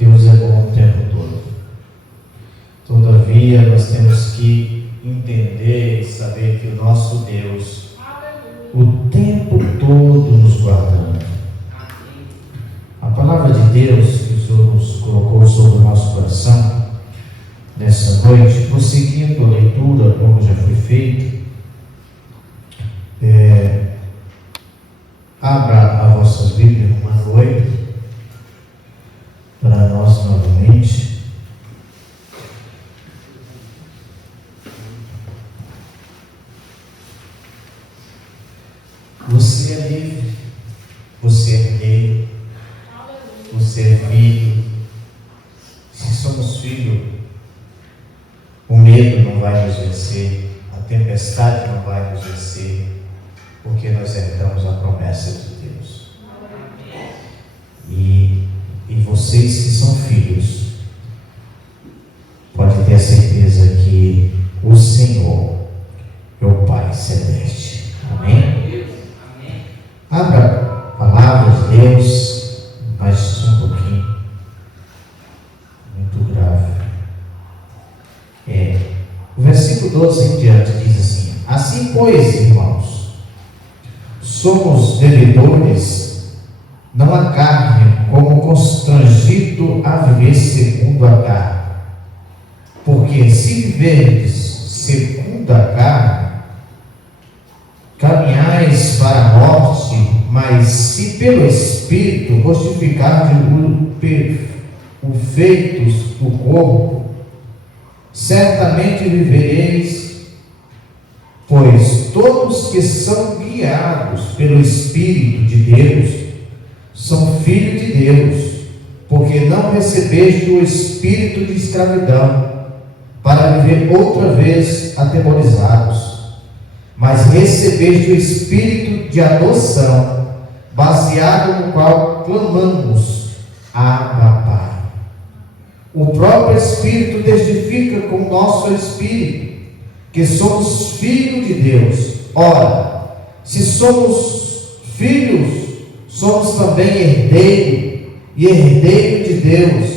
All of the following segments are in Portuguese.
Deus é bom o tempo todo. Todavia, nós temos que entender e saber que o nosso Deus, o tempo todo nos guardando. A palavra de Deus que o Senhor nos colocou sobre o nosso coração, nessa noite, prosseguindo a leitura, como já foi feito, abra as vossas Bíblias no Romanos 8, para nós novamente. Você é livre, você é rei, você é filho. Se somos filhos, o medo não vai nos vencer, a tempestade não vai nos vencer, porque nós herdamos a promessa de Deus. E vocês que são filhos, pode ter a certeza que o Senhor é o Pai Celeste. Amém? Abra a palavra de Deus, mais um pouquinho, muito grave. O versículo 12 em diante diz assim: assim, pois, irmãos, somos devedores, não a carne, como constrangido a viver segundo a carne. Porque se viverdes segundo a carne, caminhais para a morte, mas se pelo Espírito justificardes o feitos do corpo, certamente vivereis, pois todos que são guiados pelo Espírito de Deus são filhos de Deus, porque não recebeste o espírito de escravidão para viver outra vez atemorizados, mas recebeste o espírito de adoção, baseado no qual clamamos: Abba, Pai. O próprio Espírito testifica com o nosso espírito que somos filhos de Deus. Ora, se somos filhos, somos também herdeiro, e herdeiro de Deus,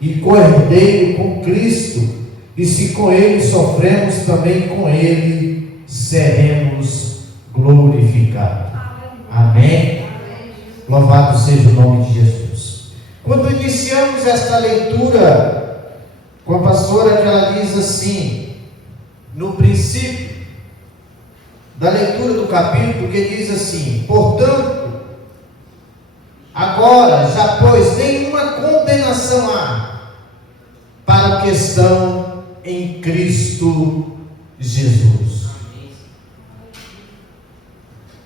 e co-herdeiro com Cristo, e se com Ele sofremos, também com Ele seremos glorificados. Amém? Louvado seja o nome de Jesus. Quando iniciamos esta leitura com a pastora, que ela diz assim, no princípio da leitura do capítulo, que diz assim: portanto, agora, já pois nenhuma condenação há para os que estão em Cristo Jesus.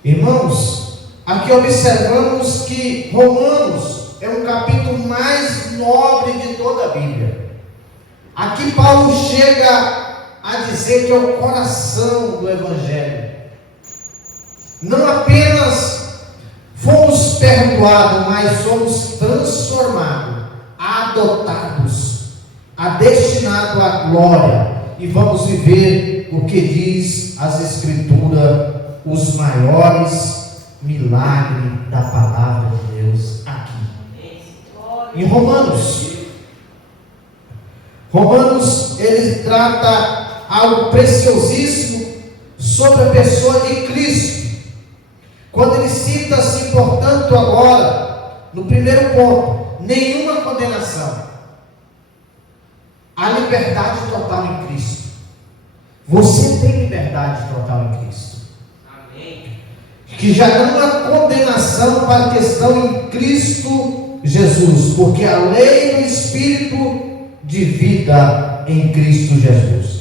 Irmãos, aqui observamos que Romanos é um capítulo mais nobre de toda a Bíblia. Aqui Paulo chega a dizer que é o coração do Evangelho. Não apenas fomos perdoados, mas somos transformados, adotados, destinados à glória, e vamos viver o que diz as Escrituras, os maiores milagres da palavra de Deus aqui. Em Romanos, ele trata algo preciosíssimo sobre a pessoa de Cristo. Quando ele cita assim, portanto, agora, no primeiro ponto, nenhuma condenação, há liberdade total em Cristo. Você tem liberdade total em Cristo. Amém. Que já não há condenação para a questão em Cristo Jesus, porque a lei do Espírito de vida em Cristo Jesus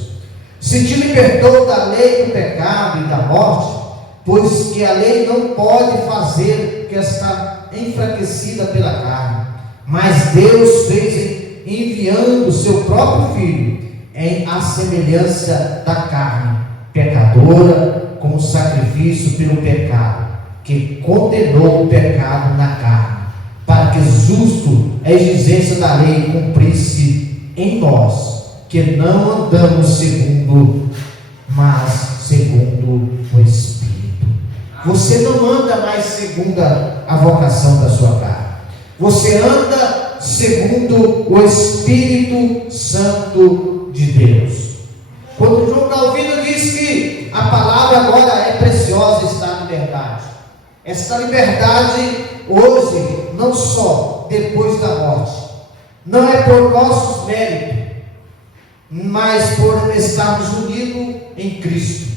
se te libertou da lei do pecado e da morte, pois que a lei não pode fazer que está enfraquecida pela carne, mas Deus fez enviando o seu próprio Filho em a semelhança da carne pecadora, como sacrifício pelo pecado, que condenou o pecado na carne, para que justo a exigência da lei cumprisse em nós, que não andamos segundo, mas segundo o Espírito. Você não anda mais segundo a vocação da sua carne, você anda segundo o Espírito Santo de Deus. Quando João Calvino diz que a palavra agora é preciosa, está a liberdade. Esta liberdade hoje, não só depois da morte, não é por nossos méritos, mas por estarmos unidos em Cristo.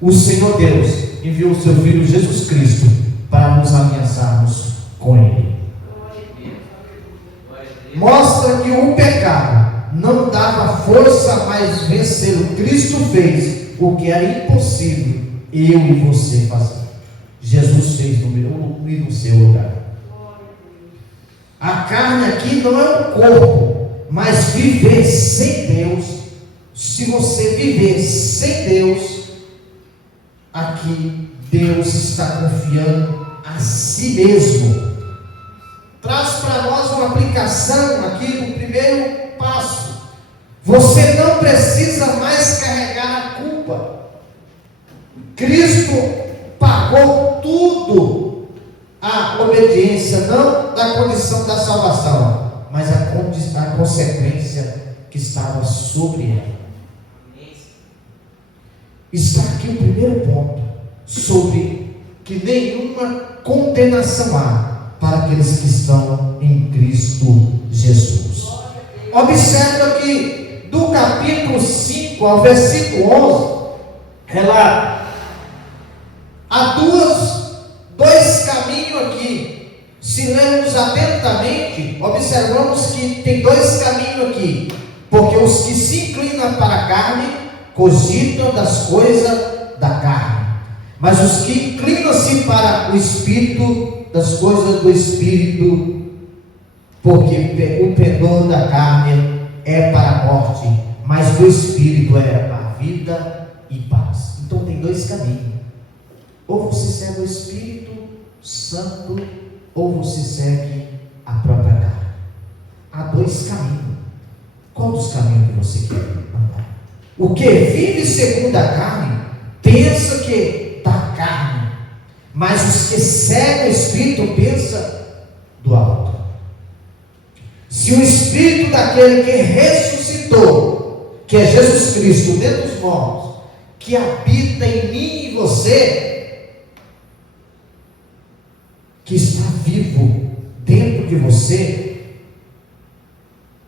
O Senhor Deus enviou o seu Filho Jesus Cristo para nos aliançarmos com Ele. Mostra que o pecado não dava força, mas vencê-lo. Cristo fez o que era impossível eu e você fazer. Jesus fez no meu e no seu lugar. A carne aqui não é o corpo, mas viver sem Deus. Se você viver sem Deus, aqui Deus está confiando a si mesmo. Traz para nós uma aplicação aqui no primeiro passo. Você não precisa mais carregar a culpa. Cristo pagou tudo, a obediência, não da condição da salvação, mas a consequência que estava sobre ela. Está aqui o primeiro ponto, sobre que nenhuma condenação há para aqueles que estão em Cristo Jesus. Observa que do capítulo 5 ao versículo 11, relata, há dois caminhos aqui. Se lermos atentamente, observamos que tem dois caminhos aqui, porque os que se inclinam para a carne cogitam das coisas da carne, mas os que inclinam-se para o Espírito, das coisas do Espírito, porque o pendor da carne é para a morte, mas do Espírito é para a vida e paz. Então tem dois caminhos: ou você segue o Espírito Santo, ou você segue a própria carne. Há dois caminhos. Qual dos caminhos que você quer andar? O que vive segundo a carne pensa que da carne, mas os que seguem o Espírito pensam do alto. Se o Espírito daquele que ressuscitou, que é Jesus Cristo dentre os mortos, que habita em mim e você, que está vivo dentro de você,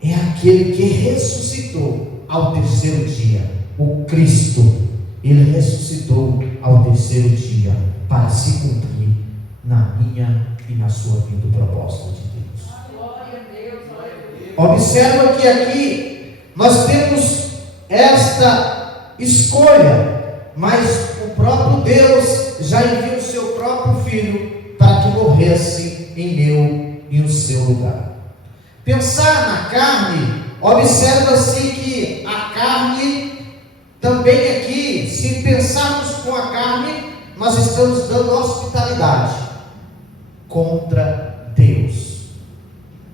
é aquele que ressuscitou ao terceiro dia. O Cristo, Ele ressuscitou ao terceiro dia para se cumprir na minha e na sua vida o propósito de Deus. Glória a Deus, glória a Deus. Observa que aqui nós temos esta escolha, mas o próprio Deus já enviou o seu próprio Filho para que morresse em meu e no seu lugar. Pensar na carne, observa-se que a carne também aqui, se pensarmos com a carne, nós estamos dando hospitalidade contra Deus.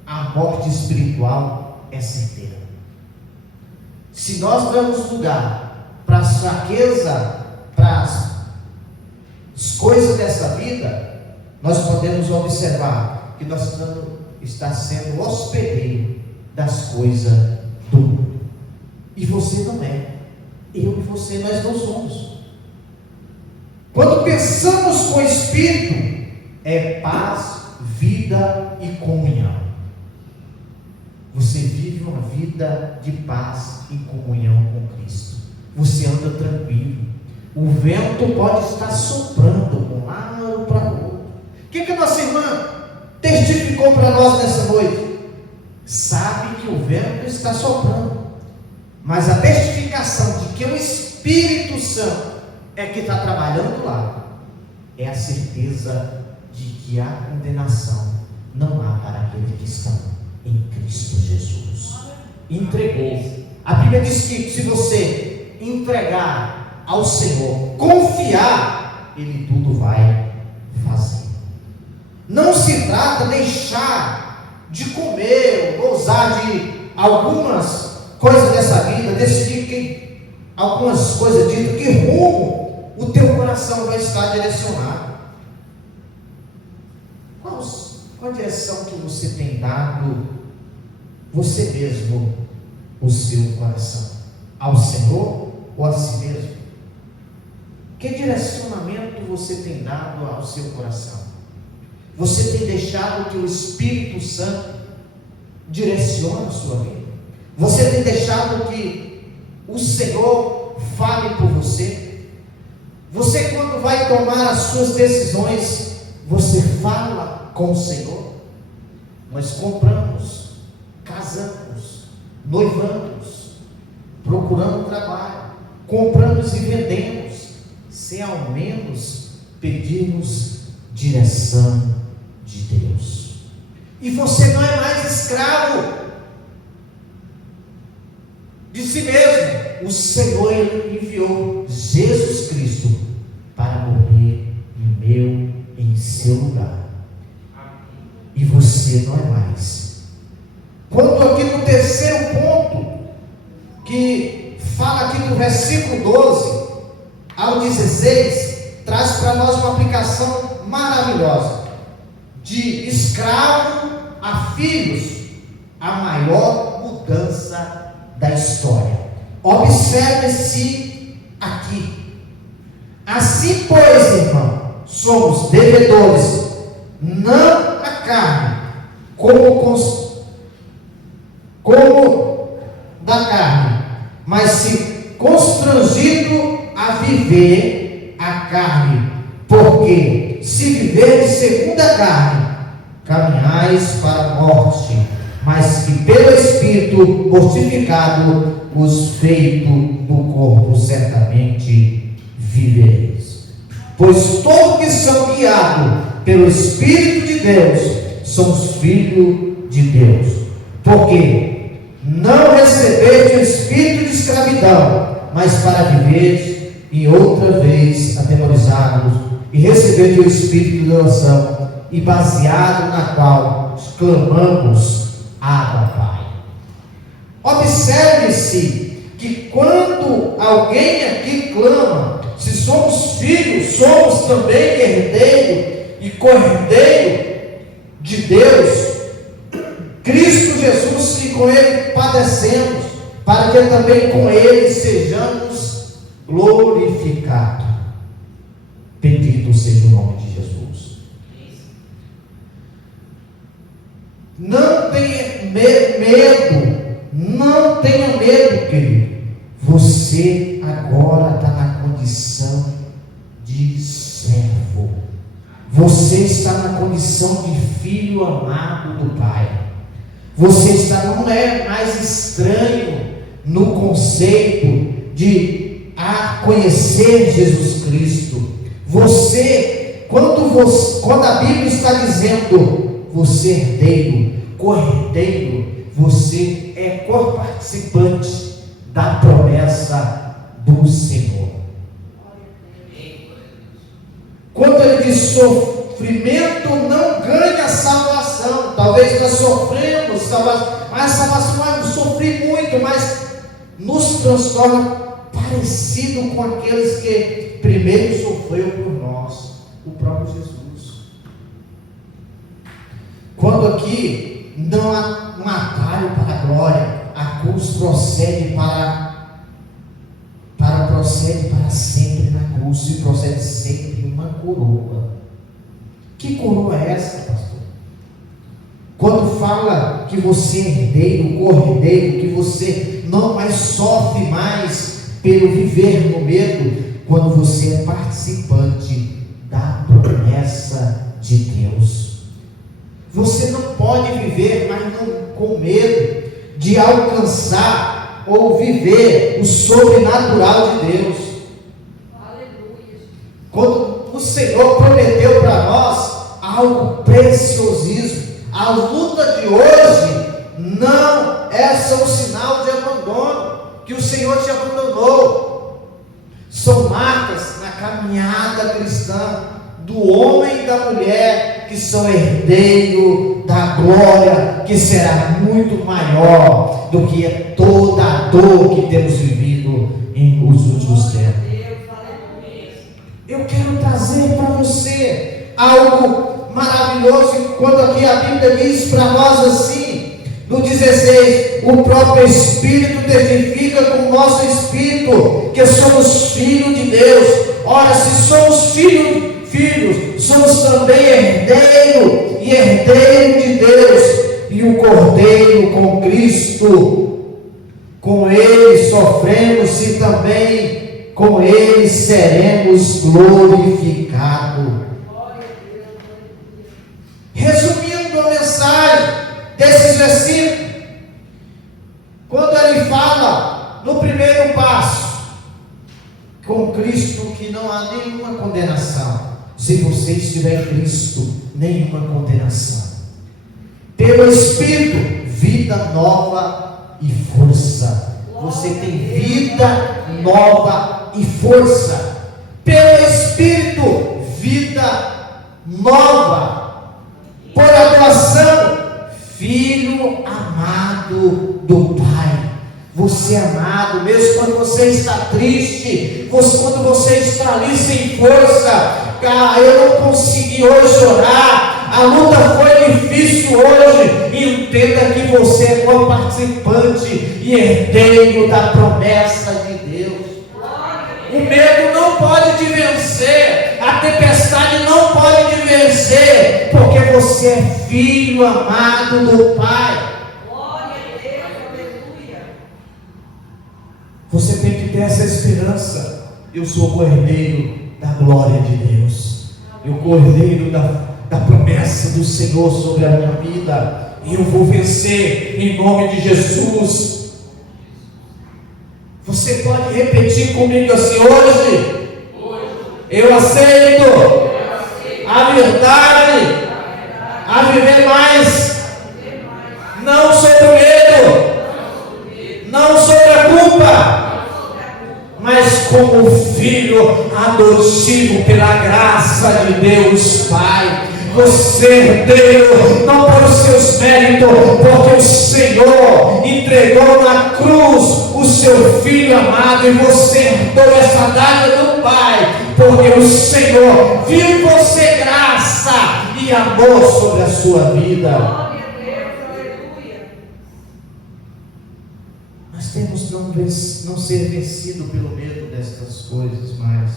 A morte espiritual é certeira. Se nós damos lugar para a fraqueza, para as coisas dessa vida, nós podemos observar que nós está sendo hospedeiro das coisas do mundo. E você não é. Eu e você, nós não somos. Quando pensamos com o Espírito, é paz, vida e comunhão. Você vive uma vida de paz e comunhão com Cristo. Você anda tranquilo. O vento pode estar soprando para um lado para o outro. O que a nossa irmã testificou para nós nessa noite? Sabe que o vento está soprando, mas a testificação de que o Espírito Santo é que está trabalhando lá, é a certeza de que a condenação não há para aqueles que estão em Cristo Jesus. Entregou. A Bíblia diz que se você entregar ao Senhor, confiar, Ele tudo vai fazer. Não se trata de deixar de comer, gozar de algumas coisas dessa vida, decidir que algumas coisas ditas, que rumo o teu coração vai estar direcionado. Qual a direção que você tem dado você mesmo o seu coração? Ao Senhor ou a si mesmo? Que direcionamento você tem dado ao seu coração? Você tem deixado que o Espírito Santo direcione a sua vida? Você tem deixado que o Senhor fale por você? Você, quando vai tomar as suas decisões, você fala com o Senhor? Nós compramos, casamos, noivamos, procuramos trabalho, compramos e vendemos, sem ao menos pedirmos direção de Deus. E você não é mais escravo de si mesmo. O Senhor enviou Jesus Cristo para morrer em meu, em seu lugar. E você não é mais. Quanto aqui no terceiro ponto, que fala aqui do versículo 12 ao 16, traz para nós uma aplicação maravilhosa. De escravo a filhos, a maior mudança da história. Observe-se aqui. Assim, pois, irmão, somos devedores, não a carne, como da carne, mas se constrangido a viver a carne, porque se viver segundo a carne, caminhais para a morte, mas que pelo Espírito mortificado os feitos do corpo certamente vivereis. Pois todos que são guiados pelo Espírito de Deus são os filhos de Deus. Porque não recebeste o espírito de escravidão, mas para viver em outra vez atemorizados, e recebeste o espírito de adoção, e baseado na qual clamamos, Abba, Pai. Observe-se que quando alguém aqui clama, se somos filhos, somos também herdeiro e cordeiro de Deus, Cristo Jesus, e com Ele padecemos, para que também com Ele sejamos glorificados. Bendito seja o nome de Jesus. Não tenha medo, não tenha medo, querido. Você agora está na condição de servo. Você está na condição de filho amado do Pai. Você não é mais estranho no conceito de conhecer Jesus Cristo. Quando a Bíblia está dizendo você é herdeiro, cordeiro, você é co-participante da promessa do Senhor. Quando ele diz sofrimento, não ganha salvação. Talvez nós sofremos salvação, mas a salvação vai sofrer muito, mas nos transforma parecido com aqueles que primeiro sofreu por nós, o próprio Jesus. Quando aqui não há um atalho para a glória, a cruz procede para sempre na cruz, e procede sempre uma coroa. Que coroa é essa, pastor? Quando fala que você é herdeiro, cordeiro, que você não mais sofre mais pelo viver no medo, quando você é participante da promessa de Deus. Você não pode viver mais com medo de alcançar ou viver o sobrenatural de Deus. Aleluia. Quando o Senhor prometeu para nós algo preciosíssimo, a luta de hoje não é só um sinal de abandono, que o Senhor te abandonou. São marcas na caminhada cristã do homem e da mulher que são herdeiros da glória, que será muito maior do que toda a dor que temos vivido nos últimos tempos. Eu quero trazer para você algo maravilhoso, quando aqui a Bíblia diz para nós assim, no 16: o próprio Espírito testifica com o nosso Espírito que somos filhos de Deus. Ora, se somos filhos, somos também herdeiro e herdeiro de Deus, e o Cordeiro com Cristo. Com Ele sofremos e também com Ele seremos glorificados. Resumindo a mensagem desses versículos, quando ele fala no primeiro passo, com Cristo que não há nenhuma condenação. Se você estiver em Cristo, nenhuma condenação. Pelo Espírito, vida nova e força. Você tem vida nova e força. Pelo Espírito, vida nova. Por adoração, filho amado do Pai. Você é amado, mesmo quando você está triste, quando você está ali sem força. Eu não consegui hoje orar, a luta foi difícil hoje. Entenda que você é co-participante e herdeiro da promessa de Deus. O medo não pode te vencer, a tempestade não pode te vencer, porque você é filho amado do Pai. Você tem que ter essa esperança. Eu sou o herdeiro da glória de Deus, eu cordeiro da promessa do Senhor sobre a minha vida. Eu vou vencer em nome de Jesus. Você pode repetir comigo assim: hoje eu aceito a verdade, a viver mais, não sobre o medo, não sobre a culpa, mas como filho adotivo pela graça de Deus Pai. Você é herdeiro, não por seus méritos, porque o Senhor entregou na cruz o seu Filho amado, e você herdou essa dádiva do Pai, porque o Senhor viu em você graça e amor sobre a sua vida. Temos não ser vencido pelo medo destas coisas mais.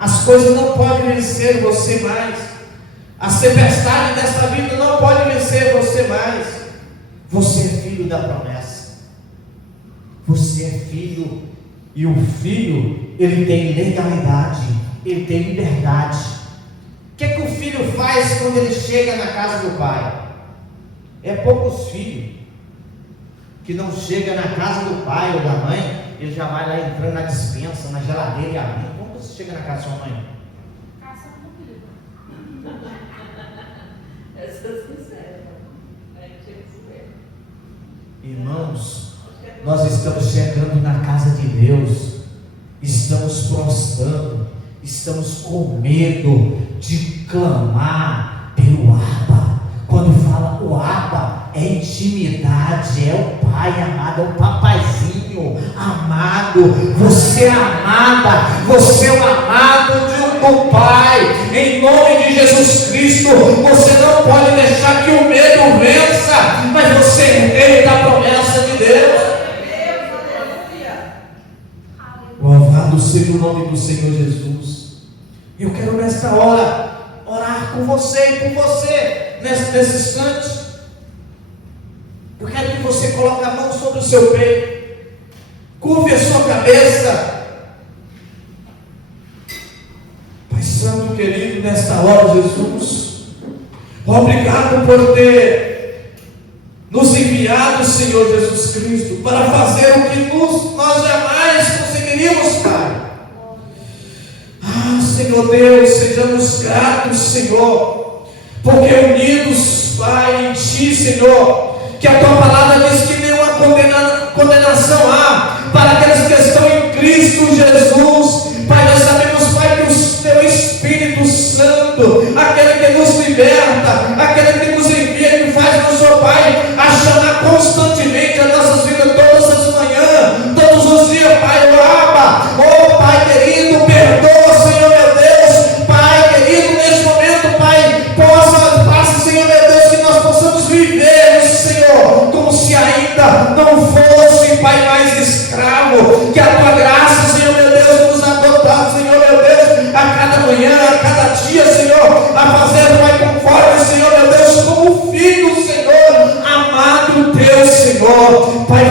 As coisas não podem vencer você mais. As tempestades desta vida não podem vencer você mais. Você é filho da promessa. Você é filho. E o filho, ele tem legalidade, ele tem liberdade. O que o filho faz quando ele chega na casa do pai? É poucos filhos que não chega na casa do pai ou da mãe, ele já vai lá entrando na despensa, na geladeira e abrindo. Como você chega na casa da sua mãe? Caça comida. Essa é sincera. Irmãos, nós estamos chegando na casa de Deus, estamos prostrando, estamos com medo de clamar pelo Abba. Quando fala o Abba, é intimidade, é o Pai amado, é o papaizinho amado. Você é amada, você é o amado do Pai. Em nome de Jesus Cristo, você não pode deixar que o medo vença, mas você é herdeiro da promessa de Deus. Louvado seja o nome do Senhor Jesus. Eu quero nesta hora orar com você e por você. Nesse instante, eu quero que você coloque a mão sobre o seu peito, curve a sua cabeça. Pai Santo querido, nesta hora, Jesus, obrigado por ter nos enviado, Senhor Jesus Cristo, para fazer o que nós jamais conseguiríamos, Pai. Senhor Deus, sejamos gratos, Senhor, porque unidos, Pai, em Ti, Senhor, que a Tua palavra diz que nenhuma condenação há para aqueles que estão em Cristo Jesus. Pai, nós sabemos, Pai, que o Teu Espírito Santo, aquele que nos liberta, aquele que nos envia, que faz nosso Pai a chamar constantemente as nossas vidas, todas as manhãs, todos os dias, Pai, o Abba, oh Pai querido, perdoa, Senhor meu Deus, Pai querido, neste momento, Pai, faça, Senhor meu Deus, que nós possamos viver, Senhor, como se ainda não escravo, que a tua graça, Senhor meu Deus, nos adotar, Senhor meu Deus, a cada manhã, a cada dia, Senhor, a fazer, Pai, conforme, Senhor meu Deus, como filho, Senhor, amado teu, Senhor. Pai,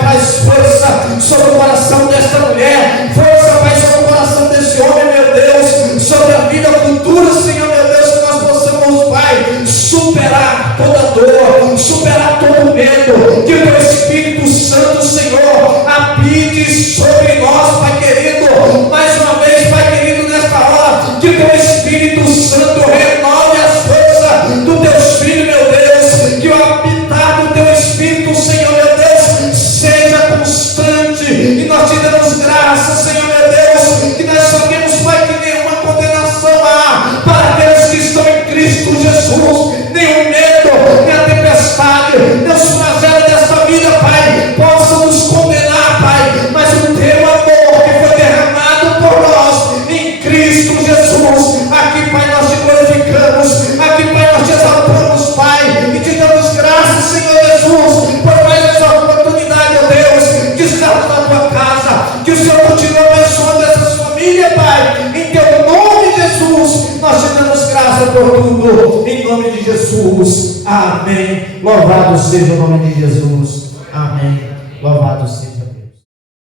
traz força sobre o coração desta mulher, força, Pai, sobre o coração desse homem, meu Deus, sobre a vida futura, Senhor meu Deus, que nós possamos, Pai, superar toda dor, superar todo medo, que o teu Espírito Santo, Senhor, habite sobre nós, Pai querido, mais uma vez, Pai querido, nesta hora, que o teu Espírito Santo renove as forças do teu Filho, meu Deus, que o habitar do teu Espírito, Senhor, meu Deus, seja constante, e nós te damos graças, Senhor, meu Deus, que nós sabemos, Pai, que nenhuma condenação há para aqueles que estão em Cristo Jesus, nenhum medo, nem a tempestade, nem os flagelos desta vida, Pai, possam nos condenar, Pai, mas o teu amor que foi derramado por nós em Cristo Jesus, aqui, Pai, nós te glorificamos, aqui, Pai, nós te exaltamos, Pai, e te damos graças, Senhor Jesus, por mais essa oportunidade, ó Deus, de estarmos na tua casa, que o Senhor continue abençoando essas famílias, Pai, em teu nome, Jesus, nós te damos graça por tudo, em nome de Jesus, amém. Louvado seja o nome de Jesus, amém. Louvado seja.